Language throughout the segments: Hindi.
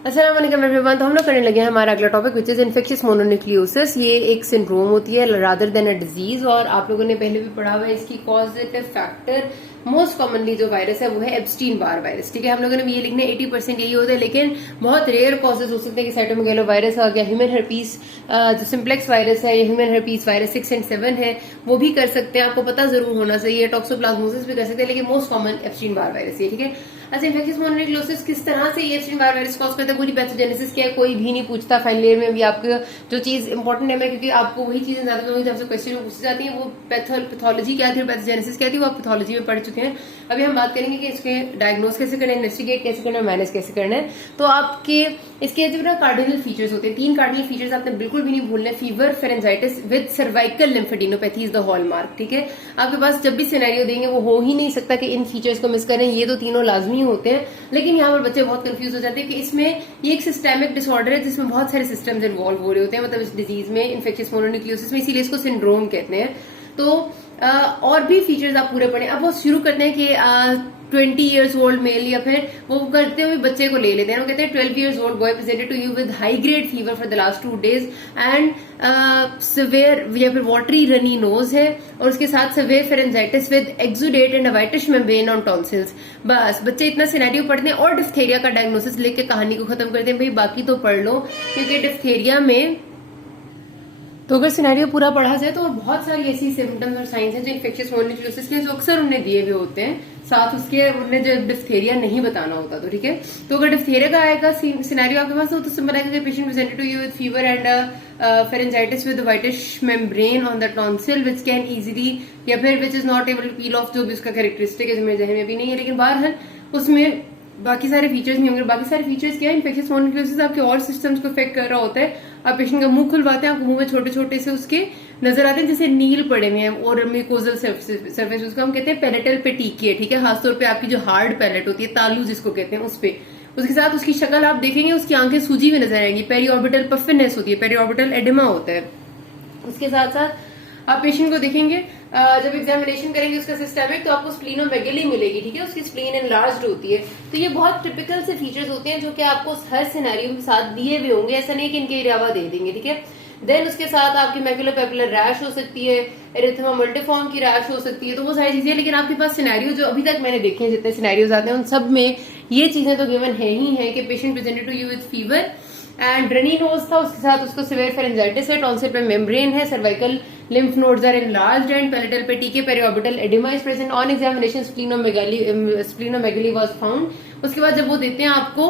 अस्सलाम वालेकुम एवरीवन। तो हम लोग करने लगे हैं हमारा अगला topic which is infectious mononucleosis. ये एक सिंड्रोम होती है रादर देन अ डिजीज, और आप लोगों ने पहले भी पढ़ा हुआ है इसकी कॉजेटिव फैक्टर। मोस्ट कॉमनली जो वायरस है वो है एप्स्टीन बार वायरस। ठीक है, हम लोगों ने भी ये लिखने 80% यही होता है, लेकिन बहुत रेयर कॉजेज हो सकते हैं कि साइटोमेगालो वायरस आ गया, ह्यूमन हर्पीस जो सिंप्लेक्स वायरस है या ह्यूमन हर्पीस वायरस 6 और 7 है वो भी कर सकते हैं। आपको पता जरूर होना चाहिए। टॉक्सोप्लाज्मोसिस भी कर सकते हैं, लेकिन most common Epstein Barr virus है। ठीक है, अच्छा, इन्फेक्शियस मोनोन्यूक्लियोसिस किस तरह से ये एप्स्टीन बार वायरस कॉज करता है, पूरी पैथोजेनेसिस क्या है, कोई भी नहीं पूछता। फाइनल ईयर में भी आपको जो चीज इंपॉर्टेंट है, मैं क्योंकि आपको वही चीजें ज्यादा क्वेश्चन में पूछी जाती है, वो पैथोलॉजी क्या थी, पैथोजेनेसिस क्या थी, वो आप पैथोलॉजी में पढ़ चुके हैं। अभी हम बात करेंगे कि इसके डायग्नोस कैसे करना है, इन्वेस्टिगेट कैसे करना है, मैनेज कैसे करना है। तो आपके इसके जो ना कार्डिनल फीचर्स होते हैं, 3 कार्डिनल फीचर्स आपने बिल्कुल भी नहीं भूलने। Fever, pharyngitis with cervical lymphadenopathy is the hallmark. ठीक है, आपके पास जब भी सिनेरियो देंगे वो हो ही नहीं सकता कि इन फीचर्स को मिस करें। ये तो तीनों लाजमी होते हैं, लेकिन यहाँ पर बच्चे बहुत कंफ्यूज हो जाते हैं कि इसमें ये एक सिस्टेमिक डिसऑर्डर है जिसमें बहुत सारे सिस्टम्स इन्वॉल्व हो रहे होते हैं, मतलब इस डिजीज में, इन्फेक्शियस मोनोन्यूक्लियोसिस में, इसीलिए इसको सिंड्रोम कहते हैं। तो और भी फीचर्स आप पूरे पढ़े। अब वो शुरू करते हैं कि 20 years old मेल, या फिर वो करते हुए बच्चे को ले लेते हैं। वो कहते हैं 12 years old boy presented to you with high grade fever for the last 2 days and severe या फिर watery runny nose है, और उसके साथ severe pharyngitis with exudate and a whitish membrane on tonsils। बस बच्चे इतना सिनेरियो पढ़ते हैं और डिफ्थेरिया का डायग्नोसिस लेके कहानी को खत्म करते हैं। भाई बाकी तो पढ़ लो, क्योंकि डिफ्थेरिया में तो अगर सिनेरियो पूरा पढ़ा जाए तो बहुत सारी ऐसी सिम्टम्स और साइंस हैं जो इन्फेक्शियस मोनोन्यूक्लियोसिस के, जो अक्सर उन्हें दिए हुए होते हैं, साथ उसके उन्हें जो डिफ्थेरिया नहीं बताना होता। तो ठीक है, तो अगर डिफ्थेरिया का आएगा सिनेरियो आपके पास तो सिंपल आएगा कि patient presented to you with fever and pharyngitis with whitish membrane on the tonsil which can easily, या फिर which is not able to peel off, जो भी उसका कैरेक्टरिस्टिक है जो मेरे जहन में भी नहीं है, लेकिन बहरहाल उसमें बाकी सारे फीचर्स नहीं होंगे। बाकी सारे फीचर्स क्या है, इन्फेक्शियस मोनोन्यूक्लियोसिस आपके और सिस्टम्स को इफेक्ट कर रहा होता है। आप पेशेंट का मुंह खुलवाते हैं, आपको मुंह में छोटे छोटे से उसके नजर आते हैं जैसे नील पड़े हुए हैं, और म्यूकोजल सर्फेस उसको हम कहते हैं पैलेटल पेटिकी। ठीक है, खासतौर पे आपकी जो हार्ड पैलेट होती है, तालू जिसको कहते हैं, उस पे उसके साथ उसकी शक्ल आप देखेंगे, उसकी आंखें सूजी हुई नजर आएंगी। पेरीऑर्बिटल पफिनेस होती है, पेरीऑर्बिटल एडिमा होता है। उसके साथ साथ आप पेशेंट को देखेंगे जब एग्जामिनेशन करेंगे उसका सिस्टमिक, तो आपको स्प्लीनोमेगेली मिलेगी। ठीक है, उसकी स्प्लीन एनलार्ज्ड होती है। तो ये बहुत टिपिकल से फीचर्स होते हैं जो कि आपको हर सिनेरियो के साथ दिए हुए होंगे, ऐसा नहीं कि इनके अलावा दे देंगे। ठीक है, देन उसके साथ आपकी मैक्युलोपैपुलर रैश हो सकती है, एरिथमा मल्टीफॉर्म की रैश हो सकती है, तो वो सारी चीजें। लेकिन आपके पास सिनेरियो जो अभी तक मैंने देखे हैं, जितने सिनेरियोज आते हैं उन सब में ये चीजें तो गिवन है ही है कि patient presented to you with fever and runny nose था, उसके साथ उसको सिवियर फेरेंजाइटिस है, टॉन्सिल पे मेम्ब्रेन है, cervical lymph nodes are enlarged and palatal petechiae periorbital edema is present on examination splenomegaly was found। उसके बाद जब वो देते हैं आपको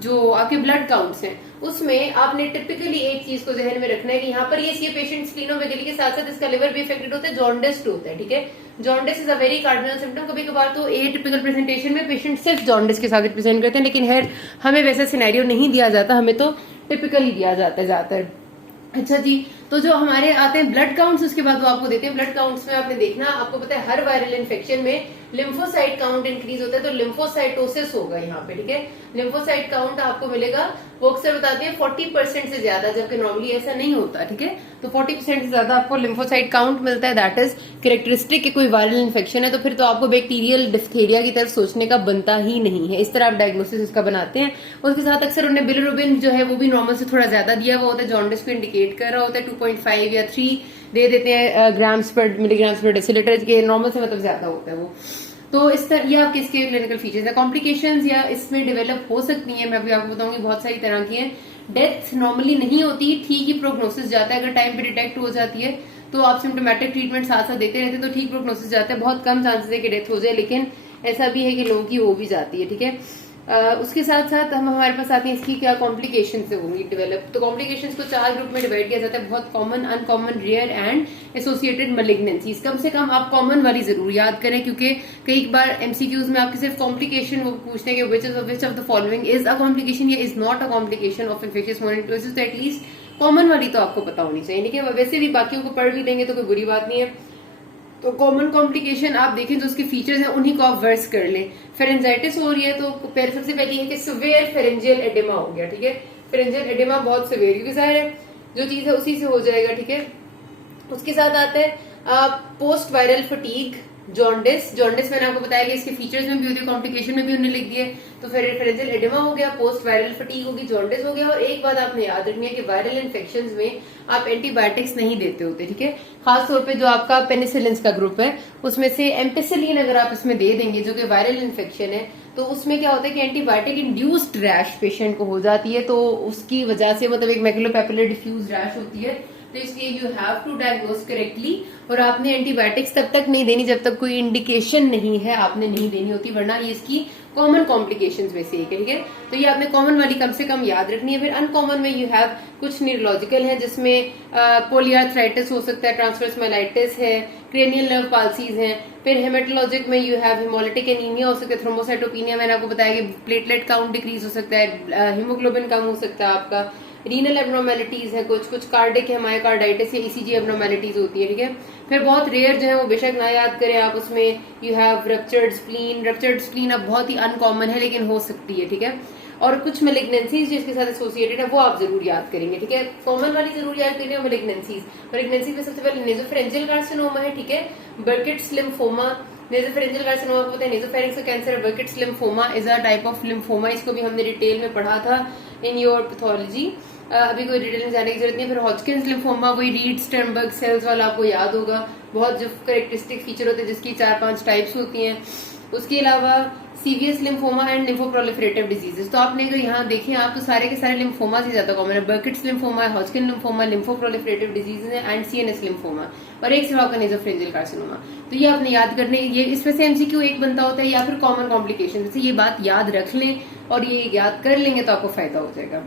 जो आपके ब्लड काउंट्स हैं, उसमें आपने टिपिकली एक चीज को जहन में रखना है कि यहाँ पर ये पेशेंट स्प्लीनोमेगेली के साथ साथ इसका लिवर भी इफेक्टेड होता है, जॉन्डिस होता है। ठीक है, jaundice is a very cardinal symptom. कभी कभार तो ए टिपिकल प्रेजेंटेशन में पेशेंट सिर्फ जॉन्डिस के साथ प्रेजेंट करते हैं, लेकिन खैर हमें वैसा सिनेरियो नहीं दिया जाता, हमें तो टिपिकली दिया जाता है ज्यादातर। अच्छा जी, तो जो हमारे आते हैं ब्लड काउंट्स, उसके बाद वो आपको देते हैं। ब्लड काउंट्स में आपने देखना, आपको पता है हर वायरल इन्फेक्शन में लिम्फोसाइट काउंट इंक्रीज होता है, तो लिम्फोसाइटोसिस होगा यहाँ पे। ठीक है, लिम्फोसाइट काउंट आपको मिलेगा, वो अक्सर बताते हैं 40% से ज्यादा, जबकि नॉर्मली ऐसा नहीं होता। ठीक है, तो 40% से ज्यादा आपको लिम्फोसाइट काउंट मिलता है। दैट इज कैरेक्टरिस्टिक कि कोई वायरल इन्फेक्शन है, तो फिर तो आपको बैक्टीरियल डिफ्थेरिया की तरफ सोचने का बनता ही नहीं है। इस तरह आप डायग्नोसिस उसका बनाते हैं। उसके साथ अक्सर उन्हें बिलिरुबिन जो है वो भी नॉर्मल से थोड़ा ज्यादा दिया हुआ होता है, जॉन्डिस को इंडिकेट कर रहा होता है। 2.5 या 3 दे देते हैं ग्राम्स पर मिलीग्राम्स पर डेसीलीटर के, नॉर्मल से मतलब ज्यादा होता है वो। तो इस तरह ये आपके इसके क्लिनिकल फीचर्स है। कॉम्प्लिकेशंस या इसमें डेवलप हो सकती हैं, मैं अभी आपको बताऊंगी, बहुत सारी तरह की हैं। डेथ नॉर्मली नहीं होती, ठीक ही प्रोग्नोसिस जाता है। अगर टाइम पे डिटेक्ट हो जाती है तो आप सिम्टोमेटिक ट्रीटमेंट साथ साथ देते रहते हैं तो ठीक प्रोग्नोसिस जाता है। बहुत कम चांसेस है कि डेथ हो जाए, लेकिन ऐसा भी है कि लोगों की हो भी जाती है। ठीक है, उसके साथ साथ हम हमारे पास आते हैं इसकी क्या कॉम्प्लिकेशन से होंगी डेवलप। तो कॉम्प्लिकेशंस को 4 ग्रुप में डिवाइड किया जाता है, बहुत common, uncommon, rare and associated malignancies. कम से कम आप कॉमन वाली जरूर याद करें, क्योंकि कई बार एमसीक्यूज में आपके सिर्फ कॉम्प्लिकेशन वो पूछते हैं कि which of the following is a complication या is not a complication of infectious mononucleosis. तो एटलीस्ट कॉमन वाली तो आपको पता होनी चाहिए। ठीक है, वैसे भी बाकियों को पढ़ भी देंगे तो कोई बुरी बात नहीं है। तो कॉमन कॉम्प्लिकेशन आप देखें जो उसके फीचर्स हैं उन्हीं को आप वर्स कर लें। फेरेंजाइटिस हो रही है तो सबसे पहली है कि सिवियर फेरेंजियल एडिमा हो गया। ठीक है, फेरेंजियल एडिमा बहुत सिवियर, क्योंकि जाहिर है जो चीज है उसी से हो जाएगा। ठीक है, उसके साथ आता है पोस्ट वायरल फटीग, जॉन्डिस मैंने आपको बताया कि इसके फीचर्स में भी होती है, कॉम्प्लिकेशन में भी उन्होंने लिख दिए। तो फिर रेफरेंशियल एडिमा हो गया, पोस्ट वायरल फटीग होगी, जॉन्डिस हो गया। और एक बात आपने याद रखनी है कि वायरल इन्फेक्शन में आप एंटीबायोटिक्स नहीं देते होते, ठीक है। खासतौर पे जो आपका पेनिसिलिन का ग्रुप है उसमें से एम्पिसिलिन अगर आप इसमें दे देंगे जो कि वायरल इन्फेक्शन है, तो उसमें क्या होता है कि एंटीबायोटिक इंड्यूस्ड रैश पेशेंट को हो जाती है। तो उसकी वजह से मतलब एक मैकुलोपैपुलर डिफ्यूज रैश होती है। तो इसलिए you have to diagnose correctly. और आपने एंटीबायोटिक्स तब तक नहीं देनी जब तक कोई इंडिकेशन नहीं है, आपने नहीं देनी होती, वरना ये इसकी कॉमन कॉम्प्लिकेशंस में से एक है, ठीक है। तो ये आपने कॉमन वाली कम से कम याद रखनी है। फिर अनकॉमन में यू हैव कुछ न्यूरोलॉजिकल है, जिसमें पोलियार्थराइटिस हो सकता है, ट्रांसवर्स माइलाइटिस है, क्रेनियल नर्व पाल्सीज हैं। फिर हेमेटोलॉजिक में यू हैव हिमोलिटिक एनीमिया हो सकता है, थ्रोम्बोसाइटोपिनिया मैंने आपको बताया कि प्लेटलेट काउंट डिक्रीज हो सकता है, हीमोग्लोबिन कम हो सकता है आपका। रीनल एब्नॉर्मेलिटीज है, कुछ कार्डिक है, मायोकार्डाइटिस या ईसीजी एब्नॉर्मेलिटीज होती है, ठीक है। फिर बहुत रेयर जो है वो बेशक ना याद करें आप, उसमें यू हैव रप्चर्ड स्प्लीन अब बहुत ही अनकॉमन है लेकिन हो सकती है, ठीक है। और कुछ मेलिग्नेंसीज जिसके साथ एसोसिएटेड है वो आप जरूर याद करेंगे, ठीक है। कॉमन वाली जरूर याद करेंगे। मेलिग्नेंसीज में सबसे पहले नेजोफेरेंजियल कार्सिनोमा है, ठीक है। बर्किट्स लिम्फोमा, नेजोफेरेंजियल कार्सिनोमा को पता है, नेजोफेरिंक्स का cancer. Burkitt's lymphoma is a type of lymphoma, इसको भी हमने डिटेल में पढ़ा था इन योर पैथोलॉजी, अभी कोई डिटेल में जाने की जरूरत नहीं। फिर हॉजकिंस लिम्फोमा, वही रीड स्टर्नबर्ग सेल्स वाला आपको याद होगा, बहुत जो करेक्टरिस्टिक फीचर होते हैं जिसकी 4-5 टाइप्स होती हैं। उसके अलावा सीवियस लिम्फोमा एंड लिम्फोप्रोलिफरेटिव डिजीजेस। तो आपने अगर यहाँ देखें आप तो सारे के सारे लिम्फोमा से ज्यादा कॉमन है। बर्किट्स लिम्फोमा, हॉजकिन लिम्फोमा, लिम्फोप्रोलिफरेटिव डिजीजेस है एंड सीएनएस लिम्फोमा, और एक सिवा का नेजोफेरेंजियल कार्सिनोमा। तो ये आपने याद करने, ये इसमें से एमसीक्यू एक बनता होता है या फिर कॉमन कॉम्प्लिकेशन। जैसे ये बात याद रख लें और ये याद कर लेंगे तो आपको फायदा हो जाएगा।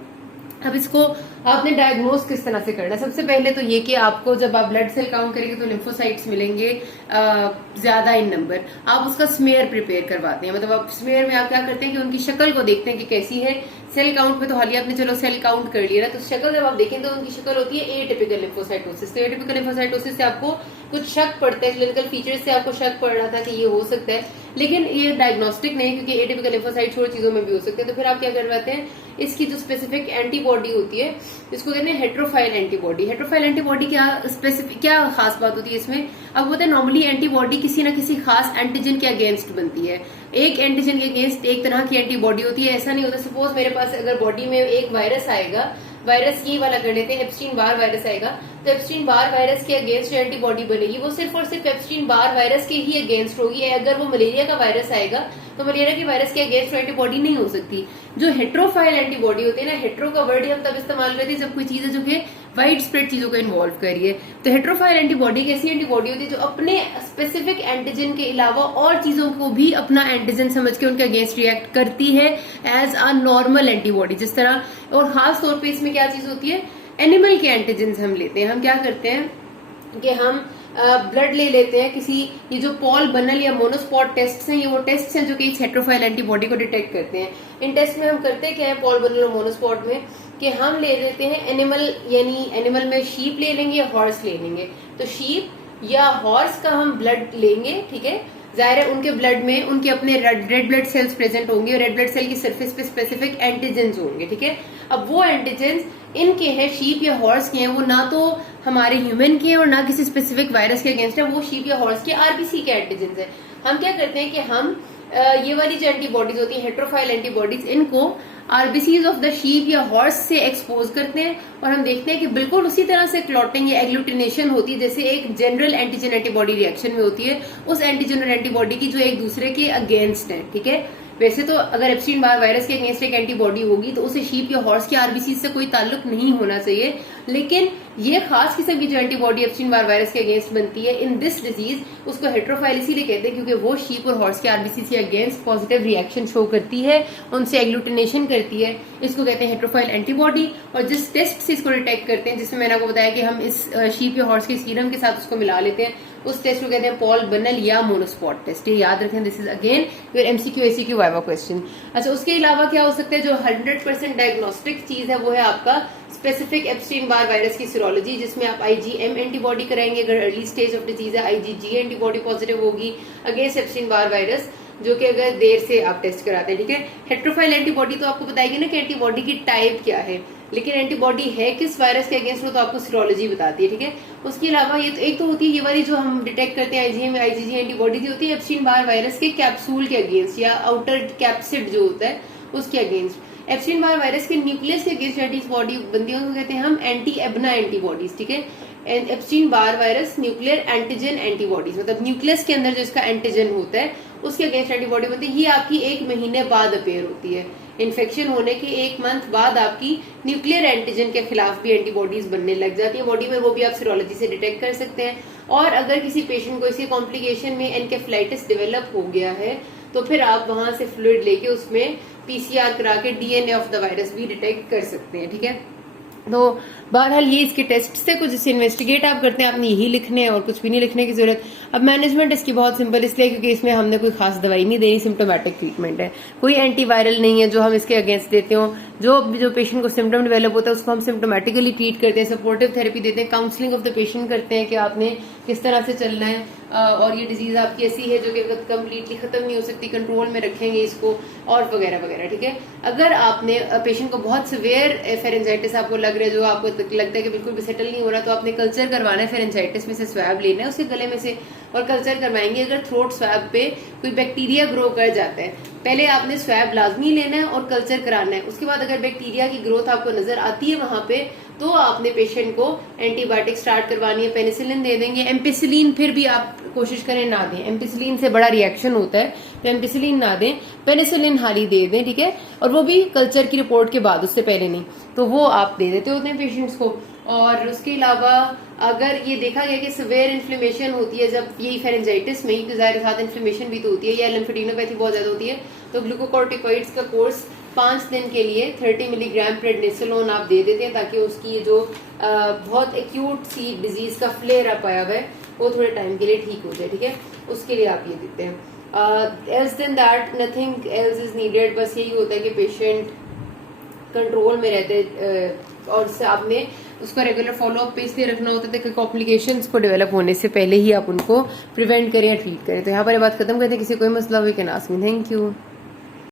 अब इसको आपने डायग्नोज किस तरह से करना है? सबसे पहले तो ये कि आपको जब आप ब्लड सेल काउंट करेंगे तो लिम्फोसाइट्स मिलेंगे ज्यादा इन नंबर। आप उसका स्मेयर प्रिपेयर करवाते हैं, मतलब आप स्मेयर में आप क्या करते हैं कि उनकी शक्ल को देखते हैं कि कैसी है। सेल काउंट में तो हालिया आपने चलो सेल काउंट कर लिया ना, तो शक्ल जब आप देखें तो उनकी शक्ल होती है एटिपिकल लिम्फोसाइटोसिस। तो एटिपिकल लिम्फोसाइटोसिस से आपको कुछ शक पड़ता है, क्लिनिकल फीचर्स से आपको शक पड़ रहा था कि ये हो सकता है, लेकिन ये डायग्नोस्टिक नहीं, क्योंकि एटिपिकल लिम्फोसाइट्स और चीजों में भी हो सकते हैं। तो फिर आप क्या करवाते हैं, इसकी जो स्पेसिफिक एंटीबॉडी होती है इसको कहते हैं हेट्रोफाइल एंटीबॉडी। हेट्रोफाइल एंटीबॉडी क्या खास बात होती है इसमें? अब होता है नॉर्मली एंटीबॉडी किसी ना किसी खास एंटीजन के अगेंस्ट बनती है। एक एंटीजन के अगेंस्ट एक तरह की एंटीबॉडी होती है, ऐसा नहीं होता। सपोज मेरे पास अगर बॉडी में एक वायरस आएगा, वायरस ये वाला कर लेते हैं, एप्स्टीन बार वायरस आएगा, तो एप्स्टीन बार वायरस के अगेंस्ट जो एंटीबॉडी बनेगी वो सिर्फ और सिर्फ एप्स्टीन बार वायरस के ही अगेंस्ट होगी। अगर वो मलेरिया का वायरस आएगा तो मलेरिया के वायरस के अगेंस्ट एंटीबॉडी नहीं हो सकती। जो हेट्रोफाइल एंटीबॉडी होती है ना, हेट्रो का वर्ड हम तब इस्तेमाल करते हैं जब कोई चीज है जो कि वाइड स्प्रेड चीजों को इन्वॉल्व करिए। तो हेट्रोफाइल एंटीबॉडी एक ऐसी एंटीबॉडी होती है जो अपने स्पेसिफिक एंटीजन के अलावा और चीजों को भी अपना एंटीजन समझ के उनके अगेंस्ट रिएक्ट करती है एज अ नॉर्मल एंटीबॉडी जिस तरह। और खास तौर पे इसमें क्या चीज होती है, एनिमल के एंटीजन हम लेते हैं। हम क्या करते हैं कि हम ब्लड ले लेते हैं किसी, ये जो पॉल बनल या मोनोस्पॉट टेस्ट हैं, ये वो टेस्ट हैं जो कि इस हेट्रोफाइल एंटीबॉडी को डिटेक्ट करते हैं। इन टेस्ट में हम करते क्या है पॉल बनल और मोनोस्पॉट में, कि हम ले लेते हैं एनिमल, यानी एनिमल में शीप ले लेंगे या हॉर्स ले लेंगे। तो शीप या हॉर्स का हम ब्लड लेंगे, ठीक है। जाहिर है उनके ब्लड में उनके अपने रेड ब्लड सेल्स प्रेजेंट होंगे और रेड ब्लड सेल की सरफेस पे स्पेसिफिक एंटीजेंस होंगे, ठीक है। अब वो एंटीजेंस इनके हैं, शीप या हॉर्स के हैं, वो ना तो हमारे ह्यूमन के हैं और ना किसी स्पेसिफिक वायरस के अगेंस्ट है, वो शीप या हॉर्स के आरबीसी के एंटीजेंस है। हम क्या करते हैं कि हम ये वाली जो एंटीबॉडीज होती है हेट्रोफाइल एंटीबॉडीज, इनको आरबीसीज ऑफ द शीप या हॉर्स से एक्सपोज करते हैं और हम देखते हैं कि बिल्कुल उसी तरह से क्लॉटिंग या एग्लूटिनेशन होती है जैसे एक जनरल एंटीजन एंटीबॉडी रिएक्शन में होती है उस एंटीजन और एंटीबॉडी की जो एक दूसरे के अगेंस्ट है, ठीक है। वैसे तो अगर एप्स्टीन बार वायरस के अगेंस्ट एक एंटीबॉडी होगी तो उसे शीप या हॉर्स की आरबीसी से कोई ताल्लुक नहीं होना चाहिए, लेकिन ये खास किस्म की जो एंटीबॉडी एप्स्टीन बार वायरस के अगेंस्ट बनती है इन दिस डिजीज, उसको हेट्रोफाइल इसीलिए कहते हैं क्योंकि वो शीप और हॉर्स की आरबीसी से अगेंस्ट पॉजिटिव रिएक्शन शो करती है, उनसे एग्लूटिनेशन करती है, इसको कहते हैं हेट्रोफाइल एंटीबॉडी। और जिस टेस्ट से इसको डिटेक्ट करते हैं, जिसमें मैंने आपको बताया कि हम इस शीप या हॉर्स के सीरम के साथ उसको मिला लेते हैं, उस टेस्ट को कहते हैं पॉल बनल या मोनोस्पॉट टेस्ट। ये याद रखें, this is again your MCQ ACQ viva question. अच्छा, उसके अलावा क्या हो सकता है, जो 100% डायग्नोस्टिक चीज है वो है आपका स्पेसिफिक एप्स्टीन बार वायरस की सीरोलॉजी, जिसमें आप आईजीएम एंटीबॉडी कराएंगे अगर अर्ली स्टेज ऑफ डिजीज है, आईजीजी एंटीबॉडी पॉजिटिव होगी अगेंस्ट एप्स्टीन बार वायरस, जो कि अगर देर से आप टेस्ट कराते हैं, ठीक है। हेट्रोफाइल एंटीबॉडी तो आपको बताएगी ना कि एंटीबॉडी की टाइप क्या है, लेकिन एंटीबॉडी है किस वायरस के अगेंस्ट, वो तो आपको सीरोलॉजी बताती है, ठीक है। उसके अलावा ये तो एक तो होती है ये वाली जो हम डिटेक्ट करते हैं आईजीएम आईजीजी एंटीबॉडी की होती है एप्स्टीन बार वायरस के कैप्सूल के अगेंस्ट या आउटर कैप्सिड जो होता है उसके अगेंस्ट। एप्स्टीन बार वायरस के न्यूक्लियस के अगेंस्ट एंटीबॉडी बनती है, कहते हैं हम एंटी एबना एंटीबॉडीज, ठीक है। Epstein Barr virus nuclear antigen antibodies, मतलब न्यूक्लियस के अंदर जो इसका एंटीजन होता है उसके अगेंस्ट एंटीबॉडी बनती है। ये आपकी 1 महीने बाद अपेयर होती है, इन्फेक्शन होने के 1 मंथ बाद आपकी न्यूक्लियर एंटीजन के खिलाफ भी एंटीबॉडीज बनने लग जाती है बॉडी में, वो भी आप सीरोलॉजी से डिटेक्ट कर सकते हैं। और अगर किसी पेशेंट को इसके कॉम्प्लिकेशन में एनकेफेलाइटिस डेवलप हो गया है तो फिर आप वहां से फ्लूइड लेके उसमें पीसीआर करा के डीएनए ऑफ द वायरस भी डिटेक्ट कर सकते हैं, ठीक है। तो बहरहाल ये इसके टेस्ट से कुछ इसे इन्वेस्टिगेट आप करते हैं, आपने यही लिखने हैं और कुछ भी नहीं लिखने की जरूरत। अब मैनेजमेंट इसकी बहुत सिंपल इसलिए क्योंकि इसमें हमने कोई खास दवाई नहीं देनी, सिम्टोमेटिक ट्रीटमेंट है, कोई एंटीवायरल नहीं है जो हम इसके अगेंस्ट देते हो। जो पेशेंट को सिम्टम डेवलप होता है उसको हम सिम्टोमेटिकली ट्रीट करते हैं, सपोर्टिव थेरेपी देते हैं, काउंसलिंग ऑफ द पेशेंट करते हैं कि आपने किस तरह से चलना है और ये डिजीज आपकी ऐसी है जो कि कम्प्लीटली खत्म नहीं हो सकती, कंट्रोल में रखेंगे इसको और वगैरह वगैरह, ठीक है। अगर आपने पेशेंट को बहुत सिवियर फेरेंजाइटिस आपको लग रहा है, जो आपको लगता है कि बिल्कुल भी सेटल नहीं हो रहा, तो आपने कल्चर करवाना है, फेरेंजाइटिस में से स्वैब लेना है उसके गले में से और कल्चर करवाएंगे। अगर थ्रोट स्वैब पे कोई बैक्टीरिया ग्रो कर जाता है, पहले आपने स्वैब लाजमी लेना है और कल्चर कराना है, उसके बाद अगर बैक्टीरिया की ग्रोथ आपको नजर आती है वहां पे तो आपने पेशेंट को एंटीबायोटिक स्टार्ट करवानी है, पेनिसिलिन दे देंगे। एम्पिसिलिन फिर भी आप कोशिश करें ना दें, एम्पिसिलिन से बड़ा रिएक्शन होता है तो एम्पिसिलिन ना दें, पेनिसिलिन हाली दे दें, ठीक है। और वो भी कल्चर की रिपोर्ट के बाद, उससे पहले नहीं, तो वो आप दे देते होते हैं पेशेंट्स को। और उसके अलावा अगर ये देखा गया कि सिवियर इन्फ्लेमेशन होती है जब यही फेरेंजाइटिस में, तो जाहिर साथ इन्फ्लेमेशन भी तो होती है या लिम्फेडिनोपैथी बहुत ज्यादा होती है, तो ग्लूकोकॉर्टिकॉइड्स का कोर्स 5 दिन के लिए 30 मिलीग्राम प्रेडनिसोलोन आप दे देते हैं ताकि उसकी जो बहुत एक्यूट सी डिजीज का फ्लेयर अप आया हुआ है वो थोड़े टाइम के लिए ठीक हो जाए, ठीक है। उसके लिए आप ये देते हैं। Else than that nothing else is needed, बस यही होता है कि पेशेंट कंट्रोल में रहते और उससे आपने उसका रेगुलर फॉलोअप पे इसलिए रखना होता है कि कॉम्प्लिकेशंस को डेवलप होने से पहले ही आप उनको प्रिवेंट करें या ट्रीट करें। तो यहाँ पर ये बात खत्म करते हैं, किसी कोई मसला हुई can ask me. Thank you.